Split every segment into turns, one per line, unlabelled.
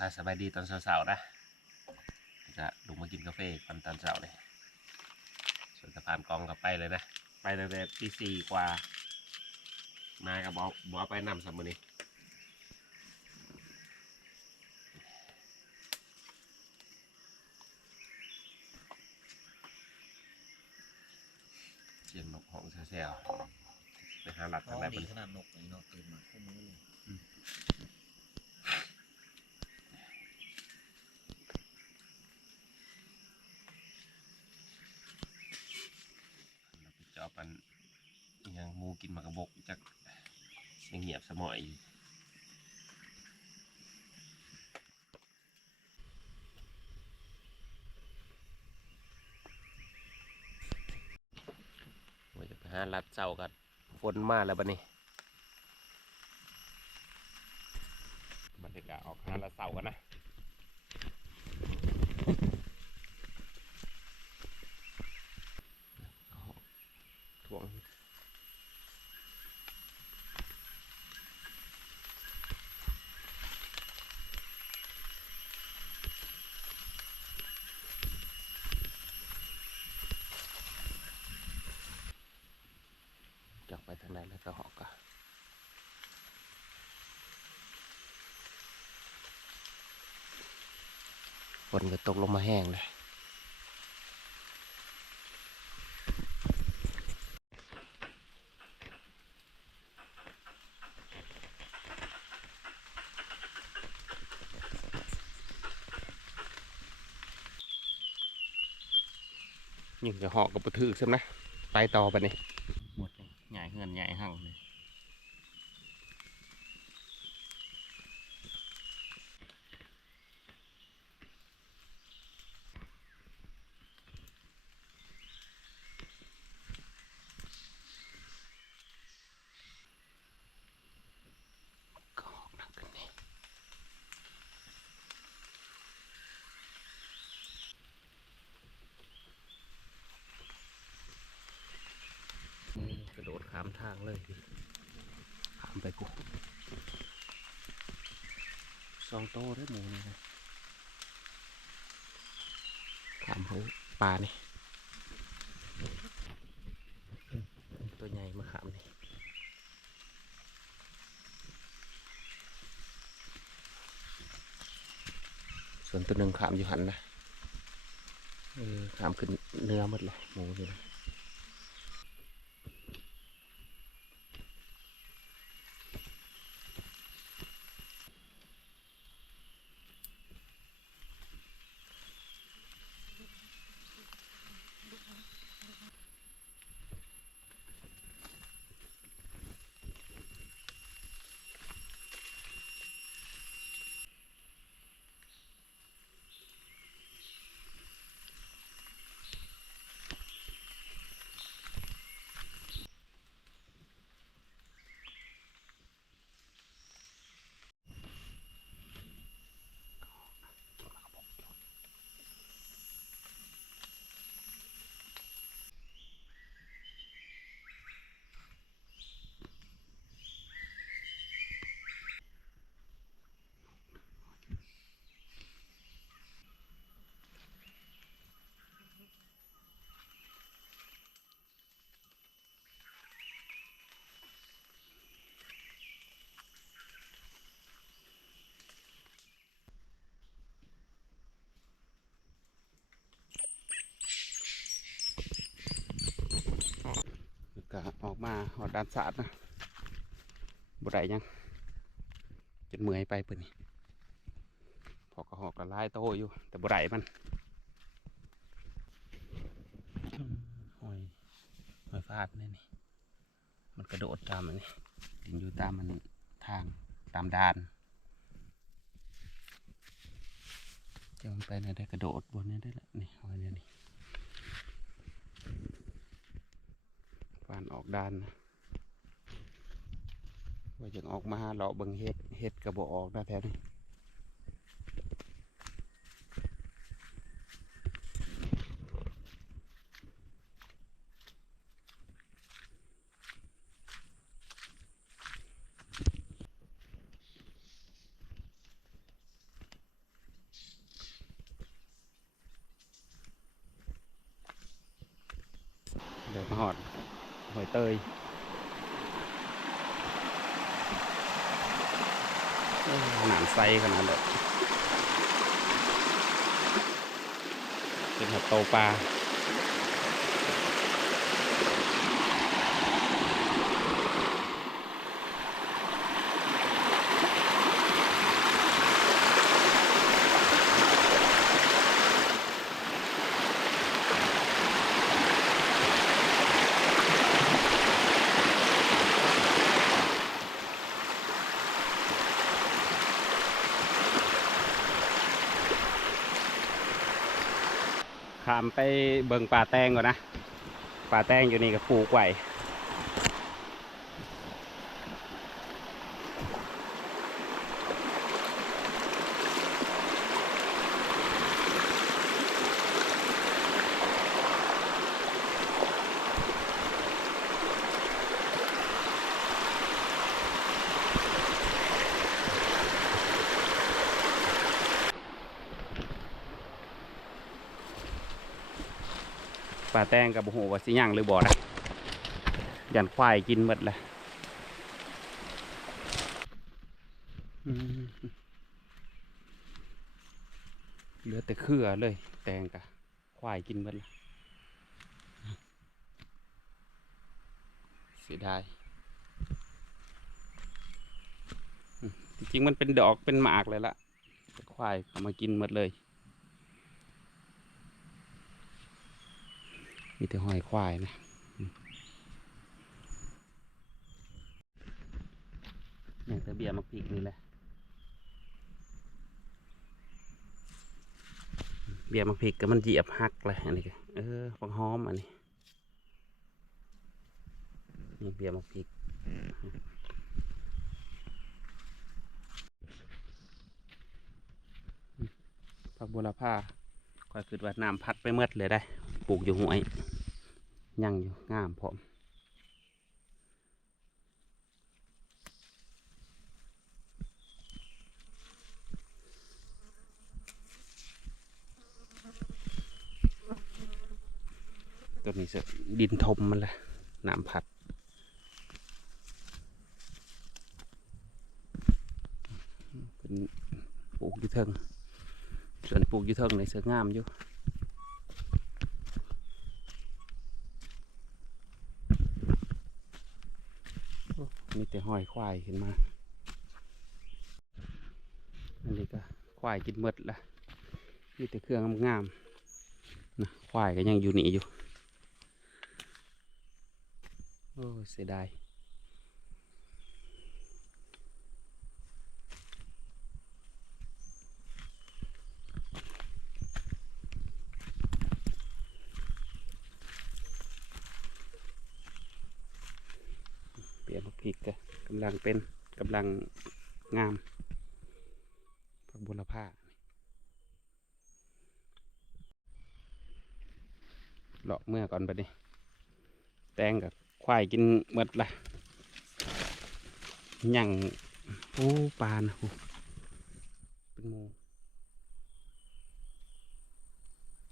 ถ้าสบายดีตอนเช้าๆนะจะลงมากินกาแฟกันตอนเช้าเลยส่วนสะพานกองกับไปเลยนะ ไปตั้งแต่ตีสี่กว่า มากับบอบอไปนำสมุนี้เสียงนกของแซวๆไปหาหลัด
น้
ทา
องง
ไหน
ดี
บ้าง
ขนาดนกนี่เนาะตื่นมาคู่มือเลย
จอบมันอิหยังหมูกินมากระบกจักยังเงียบ สมอยอยู่ว่าจะไปหาลัดเจ้ากันฝนมาแล้วบัดนี้บรรยากาศออกหาลัดเสากันนะ ถ่วงจากไปทางไหนแล้วก็หอกอะ ฝนก็ตกลงมาแห้งเลยยิ่งจะหอกกับปะถือใช่ไหมไปต่อไปนี่หมดเลยใหญ่เงินใหญ่หั่งเลยก็หอกหนักขึ้นนี่ กระโดดข้ามทางเลยพี่ข้ามไปกู สองโตได้หมูนี่นะข้ามของปลานี่ตัวใหญ่มาขามนี่ส่วนตัวหนึ่งขามอยู่หันนะเออขามขึ้นเนื้อหมดเลยหมูนี่นะ ก็ออกมาหอดด้านสาดนะบ่ได้หยังจนเมื่อยไปเพิ่นนี่พอกระหอกกระลายโตอยู่ แต่บ่ได้มันอืมหอยหอยฟาดนี่นี่ มันกระโดดตามมันนี่กินอยู่ตามมันทางตามดานจะมันไปไหนได้กระโดดบนนี้ได้ละนี่หอยเนี่ยนี่ ฟานออกด้านว่าจะออกมาหาเลาะเบิงเห็ดเห็ดกระบอกออกได้แถวนี้
เดี๋ยวมาหอดหอยเตยโอ้หนามไซขนาดเลย เามไปเบิงป่าแตงก่อนนะ ป่าแตงอยู่นี่ก็ปลูกไว้ ป่าแตงกับโอ้โหว่าสิย่างหรือบ่นะยันควายกินหมดเลยเหลือแต่เครือเลย แตงกะควายกินหมดละเสียดายจริงๆมันเป็นดอกเป็นหมากเลยละควายเอามากินหมดเลย มีแต่หอยควายนะอืมเนี่ยแต่เบียร์มักพิกนี่แหละเบียร์มักพิกก็มันเหยียบหักเลยอันนี้ก็เออฟังหอมอันนี้นี่เบียร์มักพิกผักบัวละผ้าคอยคิดว่าน้ำพัดไปเมดเลยได้ ปลูกอยู่ห้วย ยังอยู่งามพร้อมตัวนี้จะดินทมมันแหละน้ำพัดปลูกยู่เทิงส่วนปลูกยู่เทิงในเสืองามอยู่ มีแต่หอยควายขึ้นมา อันนี้ก็ควายกินเมดละมีแต่เครื่องงามๆนะควายก็ยังอยู่นี่อยู่ โอ้เสียดาย เปลี่ยนพ ริกก็กำลังเป็นกำลังงามผักบุรพาเลาะเมื่อก่อนไปดิแตงกับควายกินหมดละหยั่งโอ้ปานโอ้เป็นหมู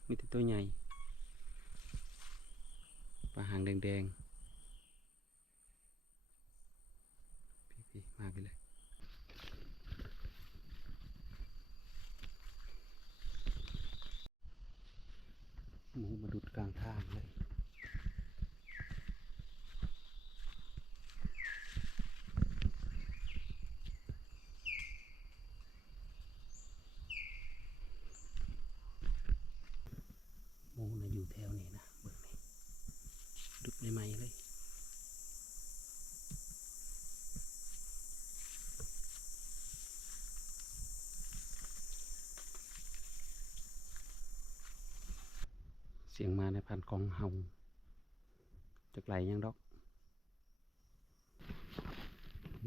มีแต่ตัวใหญ่ปลาหางแดงๆ พี่ๆมาไปเลยมูมาดุดกลางทางเลย หมูนะอยู่แถวนี้นะเบิ่งนี่ดุดใหม่ๆเลย เสียงมาในพันกองเฮาจากไหลยังดอก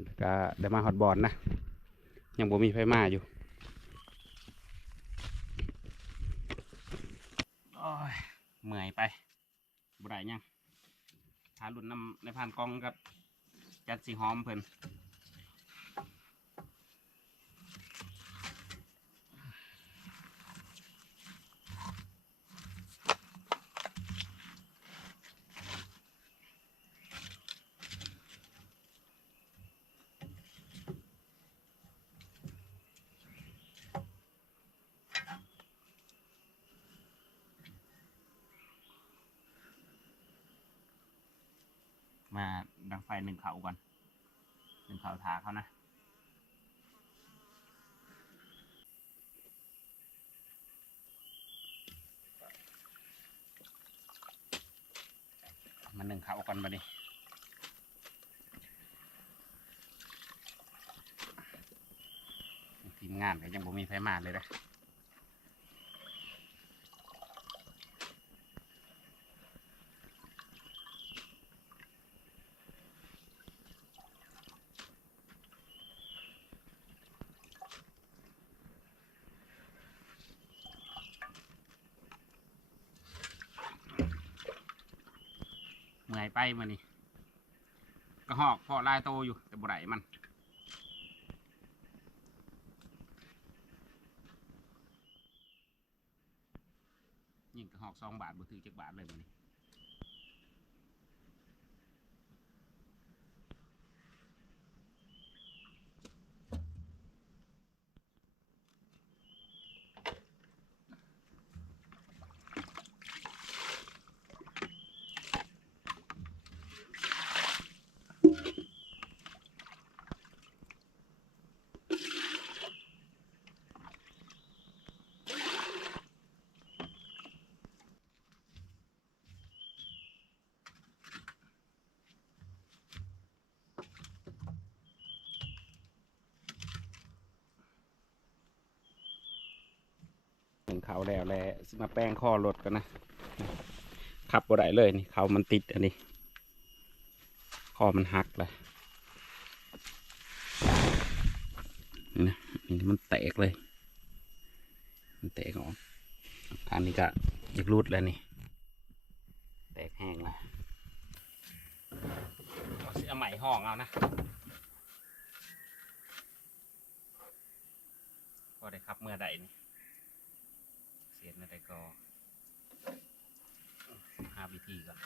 แล้วก็ได้มาฮอตบอลนะยังบ่มีไฟมาอยู่โอ้ยเมื่อยไปบ่ได้ยังหาหลุนนำในพันกองกับจัดสีหอมเพิ่น มาดังไฟหนึ่งเขาก่อนหนึ่ง เขานะมันหนึ่งขาออกกันมาดิทีมงานก็ยังบ่มีไฟมาเลยนะ เมื่อยไปมานี่ก็หอกพอลายโตอยู่แต่บ่ได้มันยิ่งกระหอกสองบาทบ่ถือจักบาทเลยมันนี่ เขาแล้วแหละมาแป้งข้อรถกันนะขับบ่ได้เลยนี่เขามันติดอันนี้ข้อมันหักเลยนี่นะนี่มันแตกเลย มันแตกออกอันนี้ก็อยกรูดแล้วนี่ แตกแห้งแล้วเอาสิเอาใหม่ห้องเอานะพอได้ครับเมื่อใดนี่ เสียนอะไรก็หาวิธีก่อน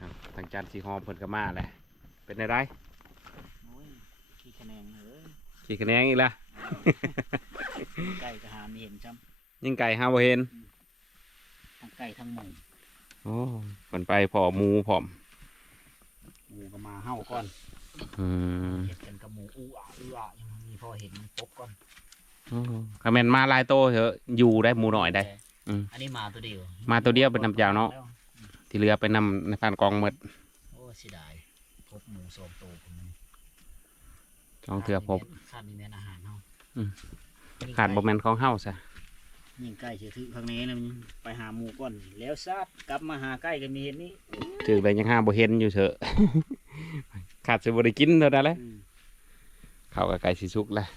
อ้าวทางจานสีหอมเพิ่นก็มาแหละเป็นไงได้
โอ้ยขี้คะแนนเหรอ
ขี่คะแนนอีกละ
ไก่ก็หาไม่เห็นจ้
ยิ่งไก่ห้าบ่เห็นำ
ทั้งไก่ทั้งหมู
โอ้เพิ่นไปพอหมูพร้อม
หมูก็มาเห่าก่อน
อืม
เห็ดกันกับหมูอู้อะอู้อะยังมีพอเห็นปบก่อน
โอ้คาแมนมาหลายโตเถอะอยู่ได้หมูหน่อยได้ อืม
อันนี้มาตัวเดียว
มาตัวเดียวเป็นน้ำยาวเนาะที่เหลือไปนำในพานกองหมด
โอ้เสียดายพบหมูสองตัวคนนึง
ลองเถื่อพบ
ขาดมีแม่นอาหารเฮา
อืมขาดบ่แม่นของเฮาซะ
ยิ่งใกล้เชื่อถือข้างนี้นะมันไปหาหมูก่อน แล้วซาดกลับมาหาใกล้ก็มีเห็นนี่
ถือไปยังห้าบ่เห็นอยู่เถอะ ขาดสิบ่ได้กินเท่านั้นแหละ
อืม
เขาก็ไก่สิสุกแล้ว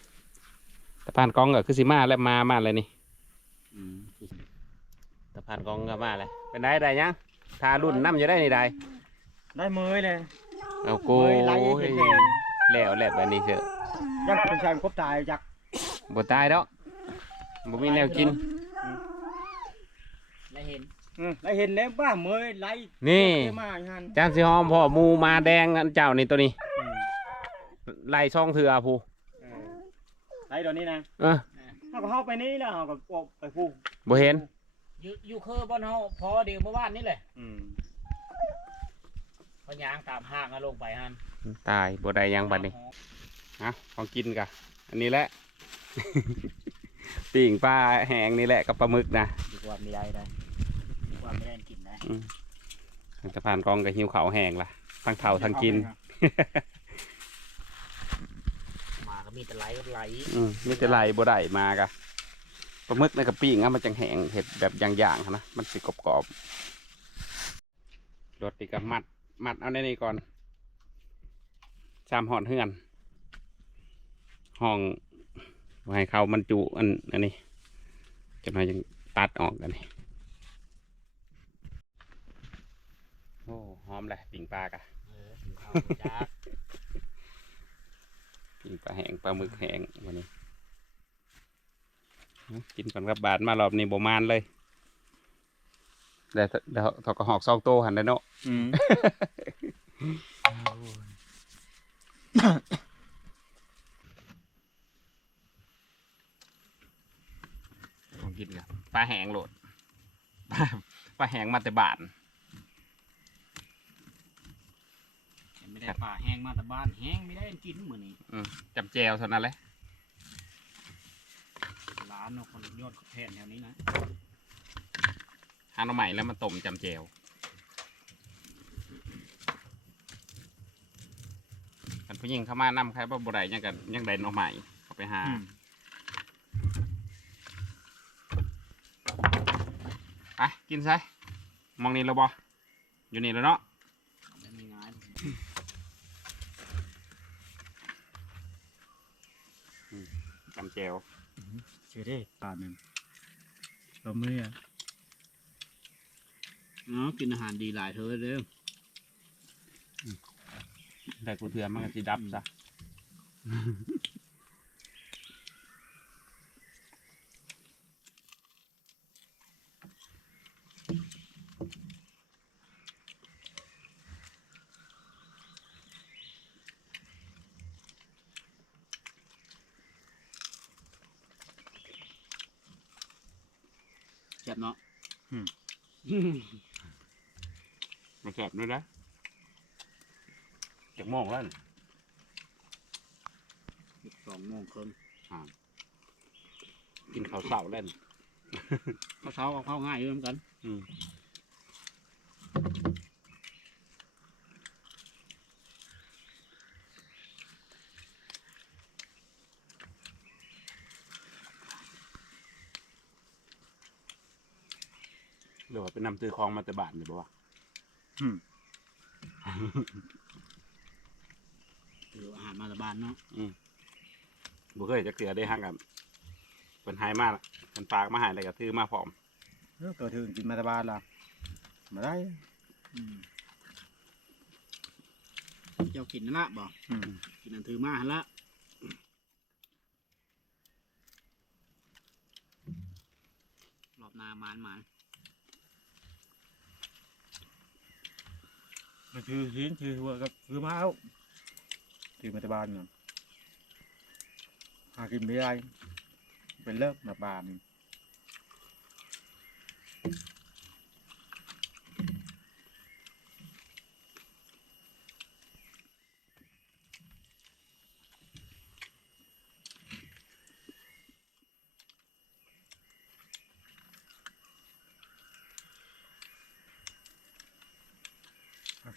ตะพานกองก็คือสิมาแล้วมามาเลยนี่
อืม
ตะพานกองก็มาเลยเป็นได้ได้ยังทารุ่นน้ำอยู่ได้นี่ได้
ได้มือเลย
เอาโก้
เฮ้ยไล่เห็นเลย
แล้วแล้วแบบนี้เถอะ
ยักษ์เป็นชายครบตายยักษ์
บ่ตายดอกบ่มีแนวกิน
ได้เห็น อืมได้เห็นแล้วบ้ามือไล่
นี่
เท่มาอย่างนั้น
จานสิหอมพ่อหมูมาแดงอันเจ้านี่ตัวนี้
อืม
ไล่ช่องเถื่อผู้
เออไล่ตัวนี้นะ
เออ
เขาก็เข้าไปนี่แล้วเขาก็ออกไปพู
บ่เห็น
อยู่อยู่คือบนเฮาพอเดียวเมื่อวานนี่แหละ
อืม
พยางตามห้างอะลงไปฮัน
ตายบ่ได้ยังบัดนี้ฮะของกินกะอันนี้แหละ ปิ่งปลาแห้งนี่แหละกับปลาหมึกนะ
ดีกว่าไม่ได้ได้ดีกว่า ไม่ได้กินได้
สะพานกองกับหิวเขาวแห้งละทั้งเผาทั้งกิน
มาก็มีแต่ไหลก็ไหล
อืมมีแต่ไหลบ่ได้มากะปลาหมึกในกระปิ้งอะมันจังแห้งเห็ดแบบอย่างๆหั้นนะมันสิกรอบๆรถนี่ก็มัด มัดเอาในนี้ก่อนสามหอนเฮือน ห้องไว้ให้เขามันจุอันอันนี้จะมายังตัดออกอันนี้ อ้หอมเลยปิ่งปลากะ
เออถึงเข้าจ้า
ปิ่งปลาแห้งปลาหมึกแห้งวันนี้อื้อกินก่อนกับบาทมารอบนี้บมานเลยเดี๋ยวเดี๋ยวถอกกระหอกซองโตหันได้เนาะ
อืมของกิน
กินกับปลาแหงโหลดปลาปลาแหงมาแต่บ้าน
ไม่ได้ป่าแห้งมาแต่บ้านแห้งไม่ได้กินเหมือนนี้
อืมจำแจวเท่านั้นแหละ
ร้านเนาะคนยอดแทนแถวนี้นะ
หาหน่อใหม่แล้วมาต้มจำแจวกันผู้หญิงเข้ามานำใครบ่บ่ได้ยังกันยังได้หน่อใหม่เขาไปหาไปกินซะมองนี่แล้วบ่อยู่นี่แล้วเนาะ
ไม่มีงาน
จำ แจว
เชื่อได้ป่าหนึ่งเราเมื่อเนาะกินอาหารดีหลายเธอเด้อ
แต่กูเถื่อมันก็สิดับซะ
เจ็บเนาะ
มาแสบด้วยนะจากโมงแล้วนี่
สองโมงครึ่ง
กินข้าวเสาเล่น
ข้าวเส้าเอาเข้าง่ายอยู่เหมือนกัน
อืม หรือว่าเป็นนำตือคลองมาแต่บาทเลยบ่วะ
หรืออาหารมาจากบ้านเนาะ
บ่เคยจะเกลือได้ฮักกับเป็นหายมากเป็นปากมาหายอะไรกับทือมาพร้อม
เออตัวถึงกินมาตาบานละมาได้
อืมเจ้ากินนั่นละบ่
อืม
กินอันถือมาหั่นละรอบหน้ามานมาน
คือหินคือหัวกับคือมาเอาถือมาตาบานเนาะหากินไม่ได้เป็นเลิกมาบาน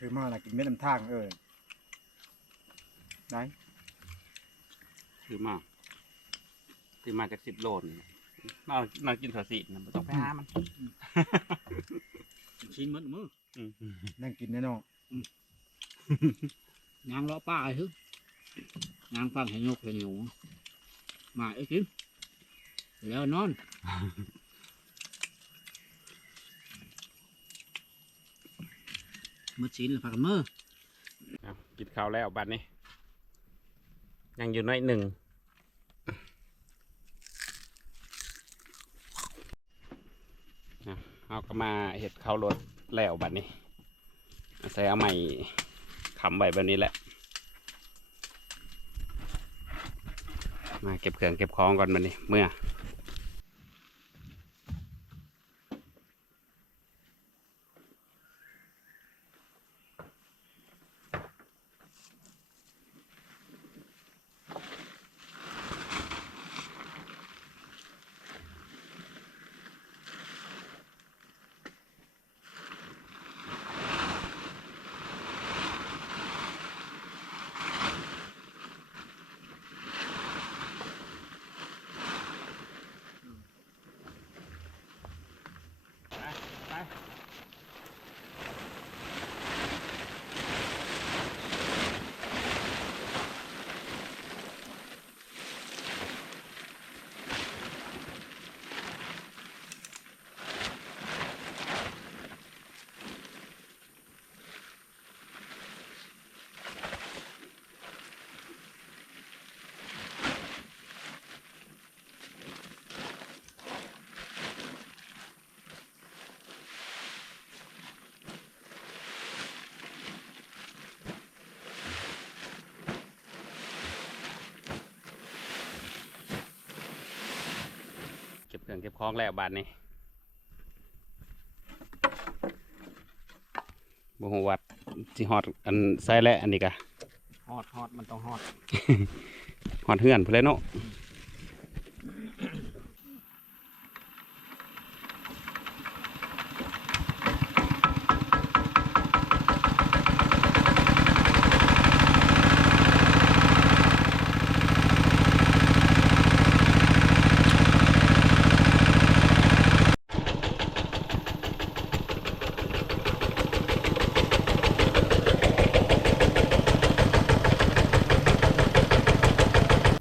คือมาละกินเม็ดน้ำทางเออได้
ถือมาถือมาจากสิบโลนี่น่าน่ากินถั่วสีนะไม่ต้องไปหามัน
ชิ้นมัดมือ
อืม
นั่งกินแน่นอน
ยางเลาะป้าไอ้ทึยางฟังเห็นยกเห็นหนูมาไอ้กินแล้วนอน มืดชิ้นแล้วพากันมือ
เอกินข้าวแล้วบัดนี้ ยังอยู่น้อยหนึ่งเอาเอาก็มาเห็ดข้าวรถแล้วบัดนี้อาศัยเอาใหม่ขำใบแบบนี้แหละ มาเก็บเครื่องเก็บของก่อนบัดนี้ เมื่อ เครื่องเก็บของแล้วบาทนี้บ่ฮู้ว่าสิฮอดอันใส่แล้วอันนี้กะ
ฮอดฮอดมันต้องฮอด
ฮอดเฮือนพุ่นแหล้วเนาะ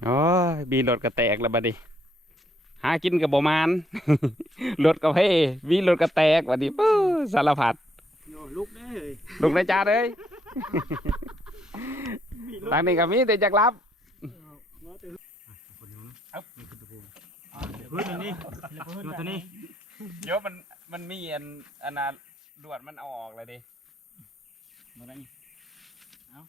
โอ้ยบี รถก็แตกแล้วบัดนี้หากินกับบ่มานรถก็เพ่บีรถก็แตกบัดนี้ปื้อสารพัด
โยลุกได้เลย
ลูกในจานเลยทางนี้ก็มีแต่จักรับ
พื้นนี่มาตัวนี้
เดี๋ยวมันมันมีอันอันน่ะดวดมันเอาออกเลยดิ
มาได้นี่
อ๋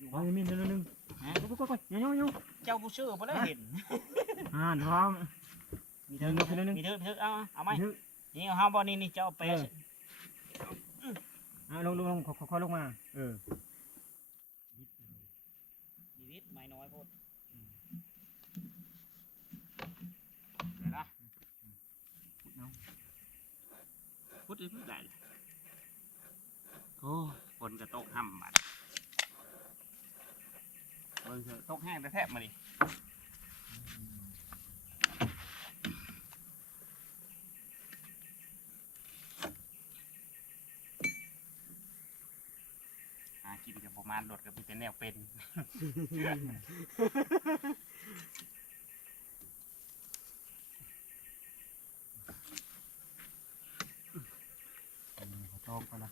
อยังมีนิดนึง
ฮะ
โอ้ยๆๆยังๆ
เจ้าผู้ชื่อบ่ได้เห็น
ๆอ่าพร้อม
มีเถิง
นิดนึง
มีเถิงมีเถิงเอาเอาไหม
นึง
นี่เอาเฮาบ่นี่นี่เจ้าเอาไป
อ่าลงลงลงค่อยๆลงมาเออ
ชีวิตไม่น้อยโพด
เดี๋ยวนะพุดได้พุดได้โอ้ยฝนกระตกห่ำบัดเบิ่งเถอะตกแห้งแต่แทบมาดิหากินกับประมาณรถกับมีแต่แนวเป็น
ตอกไปละ